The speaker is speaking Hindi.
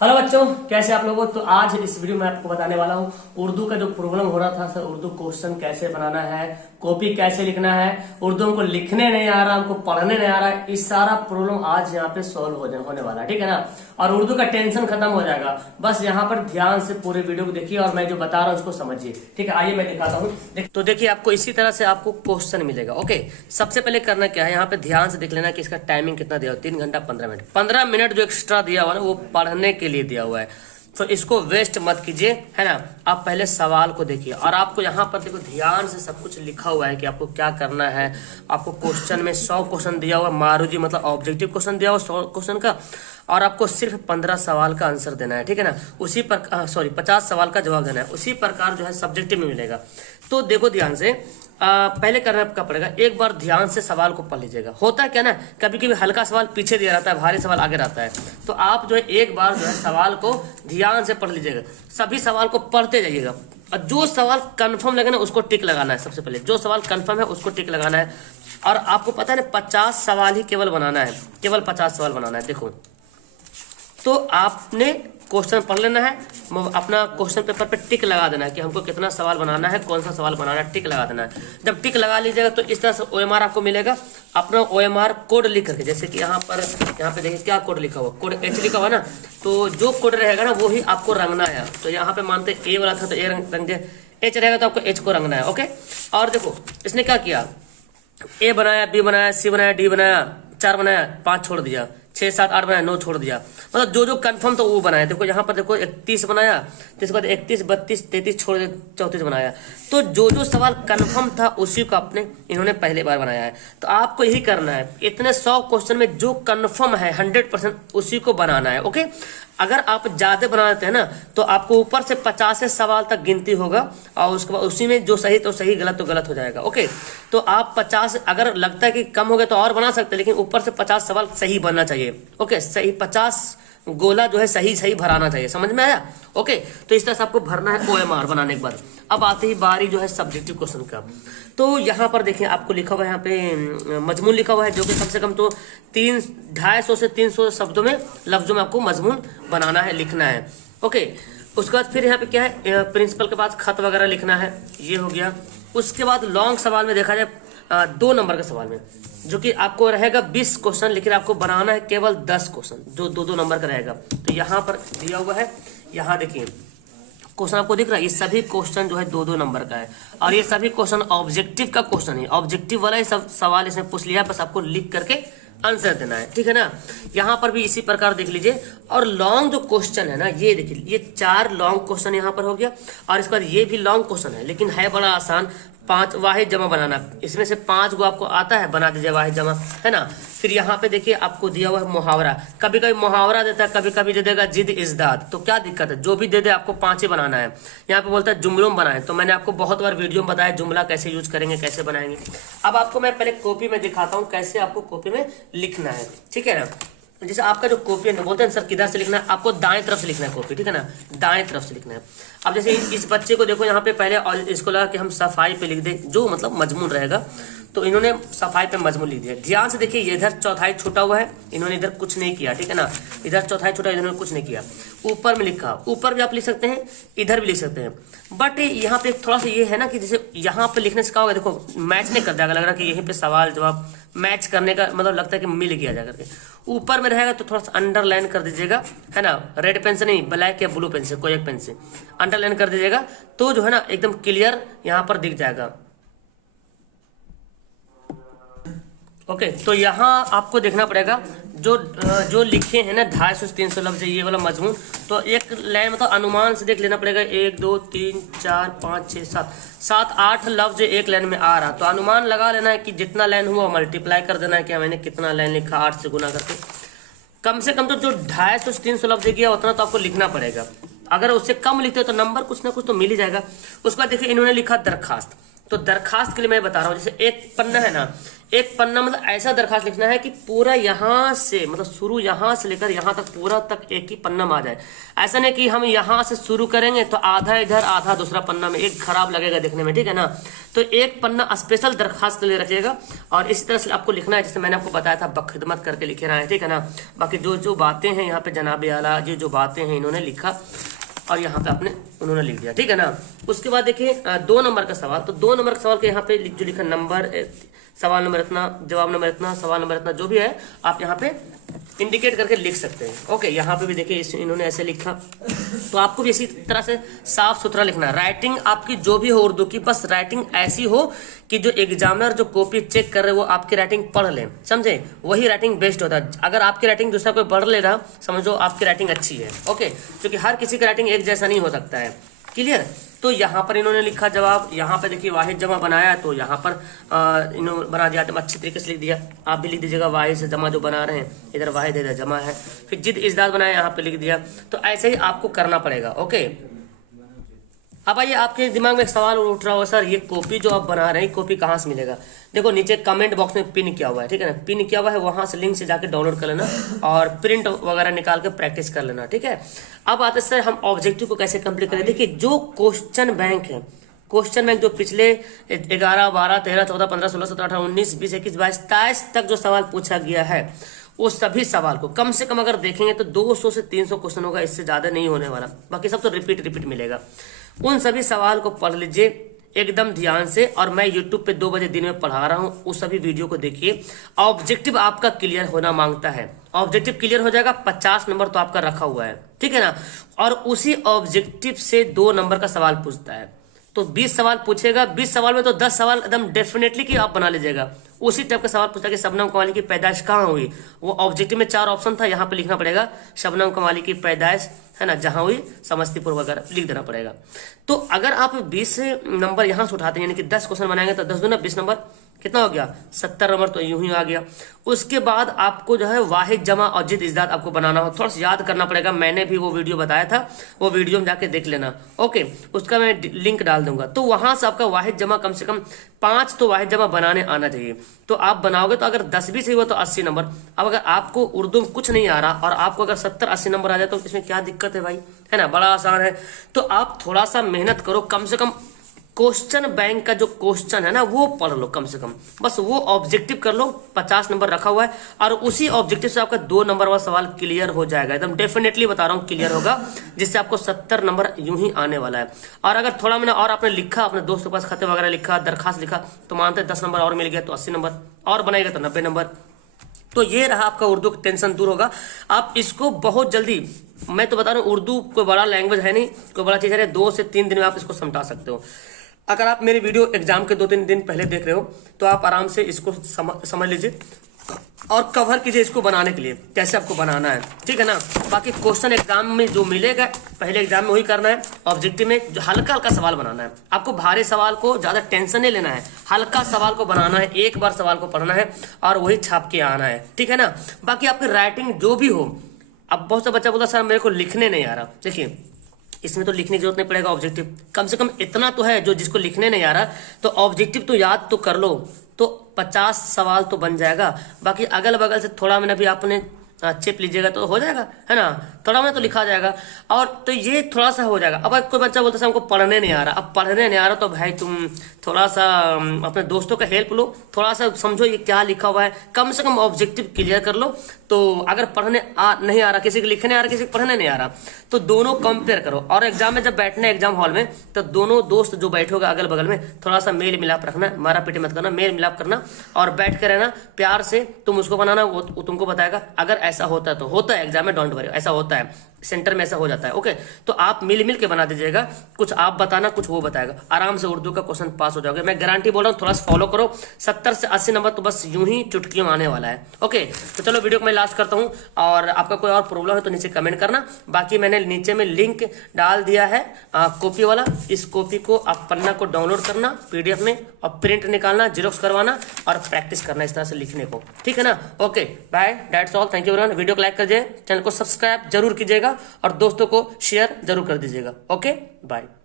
हेलो बच्चों, कैसे आप लोगों। तो आज इस वीडियो में आपको बताने वाला हूँ उर्दू का जो प्रॉब्लम हो रहा था सर, उर्दू क्वेश्चन कैसे बनाना है, कॉपी कैसे लिखना है। उर्दू हमको लिखने नहीं आ रहा, हमको पढ़ने नहीं आ रहा है। इस सारा प्रॉब्लम आज यहाँ पे सॉल्व होने वाला है, ठीक है ना। और उर्दू का टेंशन खत्म हो जाएगा। बस यहाँ पर ध्यान से पूरे वीडियो को देखिए और मैं जो बता रहा हूँ उसको समझिए, ठीक है। आइए मैं दिखाता हूँ। तो देखिए आपको इसी तरह से आपको क्वेश्चन मिलेगा। ओके, सबसे पहले करना क्या है, यहाँ पे ध्यान से देख लेना कि इसका टाइमिंग कितना दिया हुआ, 3 घंटा 15 मिनट। 15 मिनट जो एक्स्ट्रा दिया हुआ है वो पढ़ने के लिए दिया हुआ है, तो इसको वेस्ट मत कीजिए, है ना। आप पहले सवाल को देखिए और आपको यहाँ पर देखो ध्यान से सब कुछ लिखा हुआ है कि आपको क्या करना है। आपको क्वेश्चन में 100 क्वेश्चन दिया हुआ, मारूजी मतलब ऑब्जेक्टिव क्वेश्चन दिया हुआ 100 क्वेश्चन का, और आपको सिर्फ 15 सवाल का आंसर देना है, ठीक है ना। उसी पर 50 सवाल का जवाब देना है। उसी प्रकार जो है सब्जेक्टिव में मिलेगा। तो देखो ध्यान से, पहले करना आपका पड़ेगा, एक बार ध्यान से सवाल को पढ़ लीजिएगा। होता है क्या ना, कभी कभी हल्का सवाल पीछे दिया रहता है, भारी सवाल आगे रहता है। तो आप जो है एक बार जो है सवाल को ध्यान से पढ़ लीजिएगा, सभी सवाल को पढ़ते जाइएगा। और जो सवाल कंफर्म लगे ना उसको टिक लगाना है। सबसे पहले जो सवाल कंफर्म है उसको टिक लगाना है। और आपको पता है ना 50 सवाल ही केवल बनाना है, केवल 50 सवाल बनाना है। देखो, तो आपने क्वेश्चन पढ़ लेना है, अपना क्वेश्चन पेपर पे टिक लगा देना है कि हमको कितना सवाल बनाना है, कौन सा सवाल बनाना है, टिक लगा देना है। जब टिक लगा लीजिएगा तो इस तरह से OMR आपको मिलेगा। अपना OMR कोड लिख करके, जैसे कि यहाँ पे देखिए क्या कोड लिखा हुआ, कोड H लिखा हुआ ना, तो जो कोड रहेगा ना वो ही आपको रंगना है। तो यहाँ पे मानते A वाला था तो A रंग दिया, H रहेगा तो आपको H को रंगना है। ओके, और देखो इसने क्या किया, A बनाया, B बनाया, C बनाया, D बनाया, 4 बनाया, 5 छोड़ दिया, 6 7 8 बनाया, 9 छोड़ दिया। मतलब जो जो कंफर्म था वो बनाया। देखो यहाँ पर देखो 31 बनाया, तो इसके बाद 31 32 33 छोड़ दिया, 34 बनाया। तो जो जो सवाल कंफर्म था उसी को आपने इन्होंने पहले बार बनाया है। तो आपको यही करना है, इतने 100 क्वेश्चन में जो कंफर्म है 100% उसी को बनाना है। ओके, अगर आप ज्यादा बना देते हैं ना तो आपको ऊपर से 50 सवाल तक गिनती होगा और उसके बाद उसी में जो सही तो सही, गलत तो गलत हो जाएगा। ओके, तो आप 50, अगर लगता है कि कम हो गया तो और बना सकते हैं, लेकिन ऊपर से 50 सवाल सही बनना चाहिए। ओके, सही 50 गोला जो है सही सही भराना चाहिए। समझ में आया? ओके, तो इस तरह से आपको भरना है OMR बनाने के बाद। अब आते ही बारी जो है सब्जेक्टिव क्वेश्चन का। तो यहाँ पर देखिए आपको लिखा हुआ है, यहाँ पे मजमून लिखा हुआ है, जो कि कम से कम तो 250 से 300 शब्दों में, लफ्जों में आपको मजमून बनाना है, लिखना है। ओके, उसके बाद फिर यहाँ पे क्या है, प्रिंसिपल के पास खत वगैरह लिखना है, ये हो गया। उसके बाद लॉन्ग सवाल में देखा जाए 2 नंबर के सवाल में, जो कि आपको रहेगा 20 क्वेश्चन, लेकिन आपको बनाना है केवल 10 क्वेश्चन जो 2-2 नंबर का रहेगा। तो यहाँ पर दिया हुआ है, यहाँ देखिए क्वेश्चन आपको दिख रहा है, ये सभी क्वेश्चन जो है 2-2 नंबर का है। और ये सभी क्वेश्चन ऑब्जेक्टिव का क्वेश्चन है, ऑब्जेक्टिव वाला ही सब सवाल इसमें पूछ लिया है, बस आपको लिख करके आंसर देना है, ठीक है ना। यहाँ पर भी इसी प्रकार देख लीजिए। और लॉन्ग जो क्वेश्चन है ना, ये देखिए, ये 4 लॉन्ग क्वेश्चन यहाँ पर हो गया। और इसके बाद ये भी लॉन्ग क्वेश्चन है, लेकिन है बड़ा आसान, 5 वाहिद जमा बनाना। इसमें से 5 गो आपको आता है, बना दीजिए वाहिद जमा, है ना। फिर यहाँ पे देखिए आपको दिया हुआ है मुहावरा, कभी कभी मुहावरा देता है, कभी कभी दे देगा जिद इजदाद। तो क्या दिक्कत है, जो भी दे दे आपको 5 ही बनाना है। यहाँ पे बोलता है जुमलों में बनाए, तो मैंने आपको बहुत बार वीडियो में बताया जुमला कैसे यूज करेंगे, कैसे बनाएंगे। अब आपको मैं पहले कॉपी में दिखाता हूँ कैसे आपको कॉपी में लिखना है, ठीक है ना। जैसे आपका जो कॉपी है, बोलते हैं सर किधर से लिखना है, आपको दाएं तरफ से लिखना है कॉपी, ठीक है ना, दाएं तरफ से लिखना है। अब जैसे इस बच्चे को देखो यहाँ पे पहले, और इसको लगा कि हम सफाई पे लिख दे, जो मतलब मजमून रहेगा, तो इन्होंने सफाई पे मजमून लिख दिया। ध्यान से देखिए, इधर चौथाई छूटा हुआ है, इन्होंने इधर कुछ नहीं किया, ठीक है ना। इधर चौथाई छूटा, इन्होंने कुछ नहीं किया। ऊपर में लिखा, ऊपर भी आप लिख सकते हैं, इधर भी लिख सकते हैं। बट यहाँ पे थोड़ा सा ये है ना कि जैसे यहाँ पे लिखने से क्या होगा, देखो मैच नहीं कर जाएगा, लग रहा है कि यहीं पे सवाल जवाब मैच करने का मतलब लगता है कि मिल गया जा करके। ऊपर में रहेगा तो थोड़ा सा अंडरलाइन कर दीजिएगा, है ना। रेड पेन से नहीं, ब्लैक या ब्लू पेन से, कोई एक पेन से अंडरलाइन कर दीजिएगा, तो जो है ना एकदम क्लियर यहाँ पर दिख जाएगा। ओके, तो यहाँ आपको देखना पड़ेगा जो लिखे हैं ना 250 से 300 लफ्ज, ये वाला मजमून। तो एक लाइन मतलब अनुमान से देख लेना पड़ेगा, 1 2 3 4 5 6 7 8 लफ्ज एक लाइन में आ रहा, तो अनुमान लगा लेना है कि जितना लाइन हुआ मल्टीप्लाई कर देना है कि मैंने कितना लाइन लिखा, 8 से गुना करके। कम से कम तो जो 250 से 300 लफ्ज किया उतना तो आपको लिखना पड़ेगा। अगर उससे कम लिखते हो तो नंबर कुछ ना कुछ तो मिल ही जाएगा। उसके बाद देखिए इन्होंने लिखा दरखास्त, तो दरखास्त के लिए मैं बता रहा हूँ, जैसे एक पन्ना है ना, एक पन्ना मतलब ऐसा दरखास्त लिखना है कि पूरा यहाँ से मतलब शुरू यहाँ से लेकर यहाँ तक पूरा तक एक ही पन्ना में आ जाए। ऐसा नहीं कि हम यहाँ से शुरू करेंगे तो आधा इधर आधा दूसरा पन्ना में, एक खराब लगेगा देखने में, ठीक है ना। तो एक पन्ना स्पेशल दरखास्त के लिए रखिएगा और इसी तरह से आपको लिखना है जैसे मैंने आपको बताया था, बखिदमत करके लिखे रहा है, ठीक है ना। बाकी जो जो बातें हैं यहाँ पे जनाब आला जी जो बातें हैं इन्होंने लिखा और यहाँ पे आपने उन्होंने लिख दिया, ठीक है ना। उसके बाद देखिए 2 नंबर का सवाल, तो 2 नंबर के सवाल के यहाँ पे जो लिखा नंबर, सवाल नंबर इतना, जवाब नंबर इतना, सवाल नंबर इतना, जो भी है आप यहाँ पे इंडिकेट करके लिख सकते हैं। ओके, यहाँ पे भी देखिए इन्होंने ऐसे लिखा, तो आपको भी इसी तरह से साफ सुथरा लिखना है। राइटिंग आपकी जो भी हो उर्दू की, बस राइटिंग ऐसी हो कि जो एग्जामिनर जो कॉपी चेक कर रहे वो आपकी राइटिंग पढ़ ले, समझे, वही राइटिंग बेस्ट होता है। अगर आपकी राइटिंग दूसरा कोई पढ़ ले रहा, समझो आपकी राइटिंग अच्छी है। ओके, क्योंकि हर किसी की राइटिंग एक जैसा नहीं हो सकता है, क्लियर। तो यहाँ पर इन्होंने लिखा जवाब, यहाँ पे देखिए वाहिद जमा बनाया, तो यहाँ पर इन्होंने बना दिया, तो अच्छी तरीके से लिख दिया। आप भी लिख दीजिएगा वाहिद से जमा जो बना रहे हैं, इधर वाहिद इधर जमा है। फिर जिद इजदाद बनाया, यहाँ पे लिख दिया। तो ऐसे ही आपको करना पड़ेगा। ओके, अब आइए आपके दिमाग में एक सवाल उठ रहा होगा, सर ये कॉपी जो आप बना रहे हैं कॉपी कहाँ से मिलेगा। देखो नीचे कमेंट बॉक्स में पिन किया हुआ है, ठीक है ना, पिन किया हुआ है, वहां से लिंक से जाके डाउनलोड कर लेना और प्रिंट वगैरह निकाल के प्रैक्टिस कर लेना, ठीक है। अब आते सर हम ऑब्जेक्टिव को कैसे कंप्लीट करें। देखिए जो क्वेश्चन बैंक है, क्वेश्चन बैंक जो पिछले 11, 12, 13, 14, 15, 16, 17, 18, 19, 20, 21, 22, 23 तक जो सवाल पूछा गया है वो सभी सवाल को कम से कम अगर देखेंगे तो 200 से 300 क्वेश्चन होगा, इससे ज्यादा नहीं होने वाला। बाकी सब तो रिपीट मिलेगा। उन सभी सवाल को पढ़ लीजिए एकदम ध्यान से, और मैं YouTube पे 2 बजे दिन में पढ़ा रहा हूँ, उस सभी वीडियो को देखिए। ऑब्जेक्टिव आपका क्लियर होना मांगता है, ऑब्जेक्टिव क्लियर हो जाएगा, 50 नंबर तो आपका रखा हुआ है, ठीक है ना। और उसी ऑब्जेक्टिव से 2 नंबर का सवाल पूछता है, तो 20 सवाल पूछेगा, 20 सवाल में तो 10 सवाल एकदम डेफिनेटली कि आप बना लीजिएगा। उसी टाइप का सवाल पूछता है कि शबनम कमाली की पैदाइश कहाँ हुई, वो ऑब्जेक्टिव में 4 ऑप्शन था, यहाँ पे लिखना पड़ेगा शबनम कमाली की पैदाइश है ना जहां हुई समस्तीपुर वगैरह लिख देना पड़ेगा। तो अगर आप 20 नंबर यहां से उठाते हैं, यानी कि 10 क्वेश्चन बनाएंगे तो 10 दूना 20 नंबर कितना हो गया, 70 नंबर तो यूं ही आ गया। उसके बाद आपको जो है वाहिद जमा और जिद इजदाद आपको बनाना हो, थोड़ा सा याद करना पड़ेगा, मैंने भी वो वीडियो बताया था, वो वीडियो में जाके देख लेना। ओके, उसका मैं लिंक डाल दूंगा। तो वहां से आपका वाहिद जमा कम से कम 5 तो वाहिद जमा बनाने आना चाहिए। तो आप बनाओगे तो अगर 10 भी सही हुआ तो 80 नंबर। अब अगर आपको उर्दू में कुछ नहीं आ रहा और आपको अगर 70-80 नंबर आ जाए तो इसमें क्या दिक्कत है भाई, है ना, बड़ा आसान है। तो आप थोड़ा सा मेहनत करो, कम से कम क्वेश्चन बैंक का जो क्वेश्चन है ना वो पढ़ लो, कम से कम बस वो ऑब्जेक्टिव कर लो, 50 नंबर रखा हुआ है, और उसी ऑब्जेक्टिव से आपका 2 नंबर वाला सवाल क्लियर हो जाएगा, एकदम डेफिनेटली बता रहा हूँ क्लियर होगा, जिससे आपको 70 नंबर यूं ही आने वाला है। और अगर थोड़ा मैंने और आपने लिखा, अपने दोस्त के पास खत वगैरह लिखा, दरखास्त लिखा, तो मानते 10 नंबर और मिल गया तो 80 नंबर, और बनाएगा तो 90 नंबर। तो ये रहा आपका उर्दू का टेंशन दूर होगा। आप इसको बहुत जल्दी, मैं तो बता रहा हूँ उर्दू कोई बड़ा लैंग्वेज है नहीं, कोई बड़ा चीज है, 2 से 3 दिन में आप इसको समझा सकते हो। अगर आप मेरी वीडियो एग्जाम के 2-3 दिन पहले देख रहे हो तो आप आराम से इसको समझ लीजिए और कवर कीजिए इसको बनाने के लिए, कैसे आपको बनाना है, ठीक है ना। बाकी क्वेश्चन एग्जाम में जो मिलेगा पहले एग्जाम में वही करना है। ऑब्जेक्टिव में जो हल्का हल्का सवाल बनाना है, आपको भारी सवाल को ज्यादा टेंशन नहीं लेना है, हल्का सवाल को बनाना है, एक बार सवाल को पढ़ना है और वही छाप के आना है, ठीक है ना। बाकी आपकी राइटिंग जो भी हो, अब बहुत सा बच्चा बोलता सर मेरे को लिखने नहीं आ रहा, देखिए इसमें तो लिखने की जरूरत नहीं पड़ेगा, ऑब्जेक्टिव कम से कम इतना तो है, जो जिसको लिखने नहीं आ रहा तो ऑब्जेक्टिव तो याद तो कर लो, तो 50 सवाल तो बन जाएगा। बाकी अगल बगल से थोड़ा मैंने भी आपने चिप लीजिएगा तो हो जाएगा, है ना, थोड़ा में तो लिखा जाएगा, और तो ये थोड़ा सा हो जाएगा। अब कोई बच्चा बोलता है हमको पढ़ने नहीं आ रहा, अब पढ़ने नहीं आ रहा तो भाई तुम थोड़ा सा अपने दोस्तों का हेल्प लो, थोड़ा सा समझो ये क्या लिखा हुआ है, कम से कम ऑब्जेक्टिव क्लियर कर लो। तो अगर पढ़ने नहीं आ रहा, किसी को लिखने आ रहा, किसी को पढ़ने नहीं आ रहा, तो दोनों कंपेयर करो, और एग्जाम में जब बैठना एग्जाम हॉल में तो दोनों दोस्त जो बैठे होगा अगल बगल में थोड़ा सा मेल मिलाप रखना, मारा पीटी मत करना, मेल मिलाप करना और बैठ कर रहना प्यार से, तुम उसको बनाना वो तुमको बताएगा। अगर ऐसा होता है तो होता है एग्जाम में, डोंट वरी, ऐसा होता है सेंटर में, ऐसा हो जाता है। ओके, तो आप मिल के बना दीजिएगा, कुछ आप बताना कुछ वो बताएगा, आराम से उर्दू का क्वेश्चन पास हो जाओगे, मैं गारंटी बोल रहा हूँ। थोड़ा सा फॉलो करो, 70 से 80 नंबर तो बस यूं ही चुटकियों में आने वाला है। ओके, तो चलो वीडियो को मैं लास्ट करता हूँ, और आपका कोई और प्रॉब्लम है तो नीचे कमेंट करना। बाकी मैंने नीचे में लिंक डाल दिया है कॉपी वाला, इस कॉपी को आप पन्ना को डाउनलोड करना PDF में और प्रिंट निकालना, जेरोक्स करवाना और प्रैक्टिस करना इस तरह से लिखने को, ठीक है ना। Okay bye, that's all, thank you everyone. Video को लाइक कर दीजिए, चैनल को सब्सक्राइब जरूर कीजिएगा और दोस्तों को शेयर जरूर कर दीजिएगा। Okay bye.